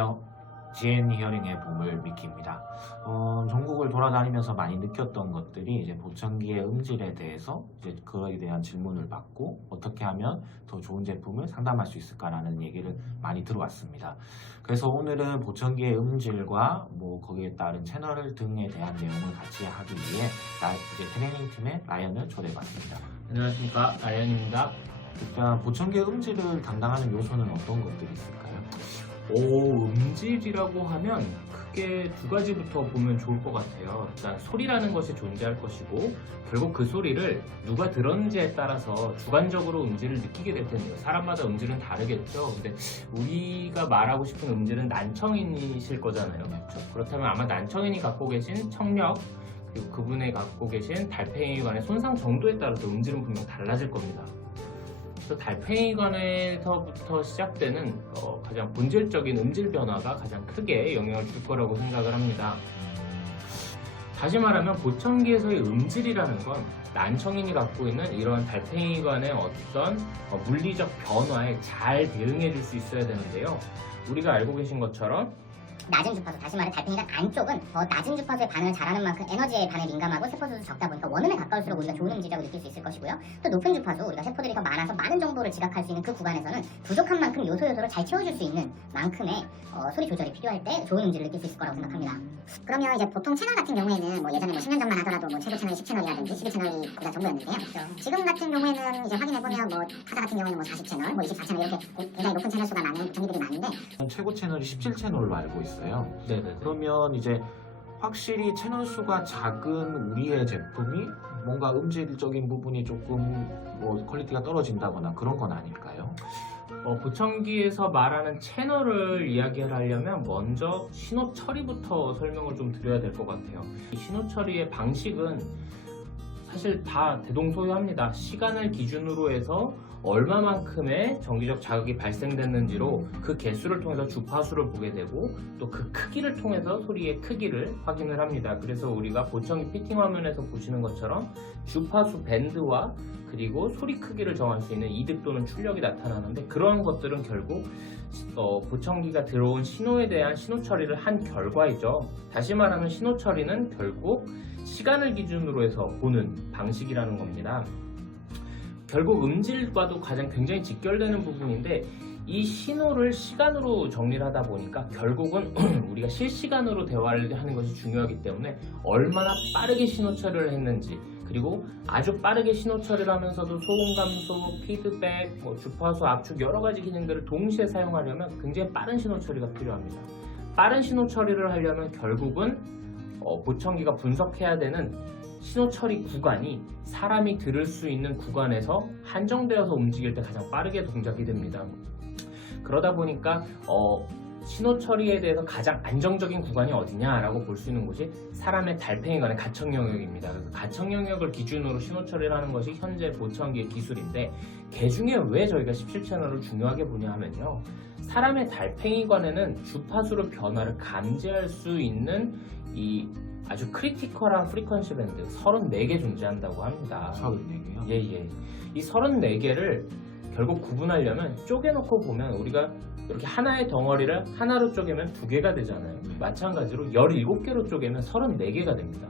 안녕하세요. GN 히어링의 보물 미키입니다. 전국을 돌아다니면서 많이 느꼈던 것들이 이제 보청기의 음질에 대해서 이제 그거에 대한 질문을 받고 어떻게 하면 더 좋은 제품을 상담할 수 있을까라는 얘기를 많이 들어왔습니다. 그래서 오늘은 보청기의 음질과 뭐 거기에 따른 채널 등에 대한 내용을 같이 하기 위해 이제 트레이닝팀의 라이언을 초대해봤습니다. 안녕하십니까, 라이언입니다. 일단 보청기의 음질을 담당하는 요소는 어떤 것들이 있을까요? 음질이라고 하면 크게 두 가지부터 보면 좋을 것 같아요. 일단 소리라는 것이 존재할 것이고, 결국 그 소리를 누가 들었는지에 따라서 주관적으로 음질을 느끼게 될 텐데요. 사람마다 음질은 다르겠죠. 근데 우리가 말하고 싶은 음질은 난청인이실 거잖아요. 그렇죠? 그렇다면 아마 난청인이 갖고 계신 청력, 그리고 그분이 갖고 계신 달팽이관의 손상 정도에 따라서 음질은 분명 달라질 겁니다. 달팽이관에서부터 시작되는 가장 본질적인 음질 변화가 가장 크게 영향을 줄 거라고 생각을 합니다. 다시 말하면 보청기에서의 음질이라는 건 난청인이 갖고 있는 이러한 달팽이관의 어떤 물리적 변화에 잘 대응해 줄 수 있어야 되는데요. 우리가 알고 계신 것처럼 낮은 주파수, 다시 말해 달팽이관 안쪽은 더 낮은 주파수에 반응을 잘하는 만큼 에너지에 반응에 민감하고 세포수도 적다 보니까 원음에 가까울수록 우리가 좋은 음질이라고 느낄 수 있을 것이고요. 또 높은 주파수, 우리가 세포들이 더 많아서 많은 정보를 지각할 수 있는 그 구간에서는 부족한 만큼 요소를 잘 채워줄 수 있는 만큼의 소리 조절이 필요할 때 좋은 음질을 느낄 수 있을 거라고 생각합니다. 그러면 이제 보통 채널 같은 경우에는 뭐 예전에 10년 전만 하더라도 뭐 최고 채널이 10채널이라든지 12채널이 보다 정도였는데요. 그렇죠. 지금 같은 경우에는 이제 확인해보면 뭐 타자 같은 경우에는 뭐 40채널, 뭐 24채널 이렇게 굉장히 높은 채널 수가 많은 전기들이 많은데 최고 채널이 17채널로 알고 있어요. 네네. 그러면 이제 확실히 채널 수가 작은 우리의 제품이 뭔가 음질적인 부분이 조금 뭐 퀄리티가 떨어진다거나 그런 건 아닐까요? 보청기에서 말하는 채널을 이야기를 하려면 먼저 신호 처리부터 설명을 좀 드려야 될 것 같아요. 이 신호 처리의 방식은 사실 다 대동소이합니다. 시간을 기준으로 해서 얼마만큼의 전기적 자극이 발생됐는지로 그 개수를 통해서 주파수를 보게 되고 또 그 크기를 통해서 소리의 크기를 확인을 합니다. 그래서 우리가 보청기 피팅 화면에서 보시는 것처럼 주파수 밴드와 그리고 소리 크기를 정할 수 있는 이득 또는 출력이 나타나는데, 그러한 것들은 결국 보청기가 들어온 신호에 대한 신호 처리를 한 결과이죠. 다시 말하면 신호 처리는 결국 시간을 기준으로 해서 보는 방식이라는 겁니다. 결국 음질과도 가장 굉장히 직결되는 부분인데, 이 신호를 시간으로 정리를 하다 보니까 결국은 우리가 실시간으로 대화를 하는 것이 중요하기 때문에 얼마나 빠르게 신호 처리를 했는지, 그리고 아주 빠르게 신호 처리를 하면서도 소음 감소, 피드백, 주파수 압축 여러 가지 기능들을 동시에 사용하려면 굉장히 빠른 신호 처리가 필요합니다. 빠른 신호 처리를 하려면 결국은 보청기가 분석해야 되는 신호 처리 구간이 사람이 들을 수 있는 구간에서 한정되어서 움직일 때 가장 빠르게 동작이 됩니다. 그러다 보니까 신호 처리에 대해서 가장 안정적인 구간이 어디냐라고 볼 수 있는 곳이 사람의 달팽이관의 가청 영역입니다. 그래서 가청 영역을 기준으로 신호 처리를 하는 것이 현재 보청기의 기술인데, 그 중에 왜 저희가 17채널을 중요하게 보냐 하면요, 사람의 달팽이관에는 주파수로 변화를 감지할 수 있는 이 아주 크리티컬한 프리퀀시 밴드 34개 존재한다고 합니다. 34개요? 예예. 이 34개를 결국 구분하려면 쪼개놓고 보면 우리가 이렇게 하나의 덩어리를 하나로 쪼개면 2개가 되잖아요. 마찬가지로 17개로 쪼개면 34개가 됩니다.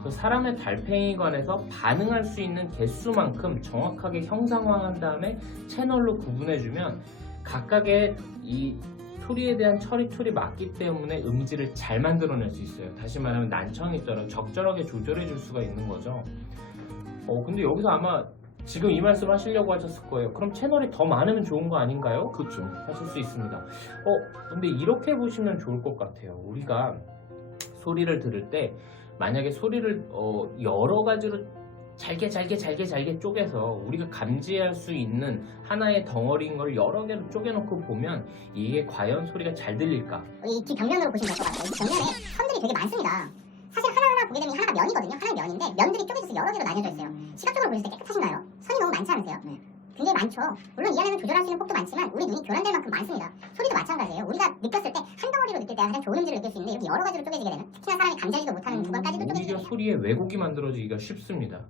그래서 사람의 달팽이관에서 반응할 수 있는 개수만큼 정확하게 형상화한 다음에 채널로 구분해주면 각각의 이 소리에 대한 처리 툴이 맞기 때문에 음질을 잘 만들어낼 수 있어요. 다시 말하면 난청이 있더라도 적절하게 조절해 줄 수가 있는 거죠. 근데 여기서 아마 지금 이 말씀 하시려고 하셨을 거예요. 그럼 채널이 더 많으면 좋은 거 아닌가요? 그렇죠. 하실 수 있습니다. 근데 이렇게 보시면 좋을 것 같아요. 우리가 소리를 들을 때 만약에 소리를 여러 가지로 잘게 쪼개서 우리가 감지할 수 있는 하나의 덩어리인 걸 여러 개로 쪼개놓고 보면 이게 과연 소리가 잘 들릴까? 이 뒤 벽면으로 보시면 될 것 같아요. 이 벽면에 선들이 되게 많습니다. 사실 하나하나 보게 되면 하나가 면이거든요. 하나는 면인데 면들이 쪼개져서 여러 개로 나뉘어져 있어요. 시각적으로 보실 때 깨끗하신가요? 선이 너무 많지 않으세요? 네. 굉장히 많죠. 물론 이 안에는 조절할 수 있는 폭도 많지만 우리 눈이 교란될 만큼 많습니다. 소리도 마찬가지예요. 우리가 느꼈을 때 한 덩어리로 느낄 때가 가장 좋은 음질을 느낄 수 있는데 이렇게 여러 가지로 쪼개지게 되면 특히나 사람이 감지하지도 못하는 구간까지도 쪼개지게 오히려 돼요. 소리의 왜곡이 만들어지기가 쉽습니다.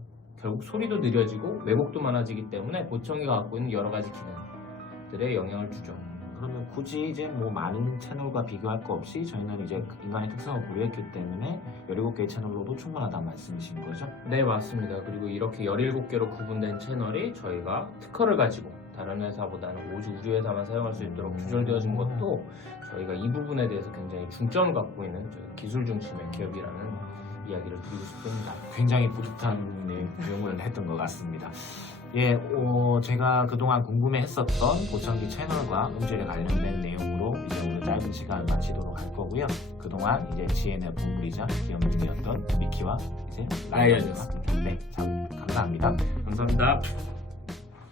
결국 소리도 느려지고 왜곡도 많아지기 때문에 보청기가 갖고 있는 여러 가지 기능들에 영향을 주죠. 그러면 굳이 이제 뭐 많은 채널과 비교할 거 없이 저희는 이제 인간의 특성을 고려했기 때문에 17개의 채널로도 충분하다는 말씀이신 거죠? 네, 맞습니다. 그리고 이렇게 17개로 구분된 채널이 저희가 특허를 가지고 다른 회사보다는 오직 우리 회사만 사용할 수 있도록 규정되어진 것도 저희가 이 부분에 대해서 굉장히 중점을 갖고 있는 저희 기술 중심의 기업이라는 이야기를 드리고 싶습니다. 굉장히 뿌듯한 내용을 했던 것 같습니다. 예, 제가 그동안 궁금해했었던 보청기 채널과 음질에 관련된 내용으로 이제 오늘 짧은 시간 마치도록 할 거고요. 그동안 이제 GN의 보물이자 기염둥이였던 미키와 이제 라이언이었습니다. 네, 참 감사합니다. 감사합니다.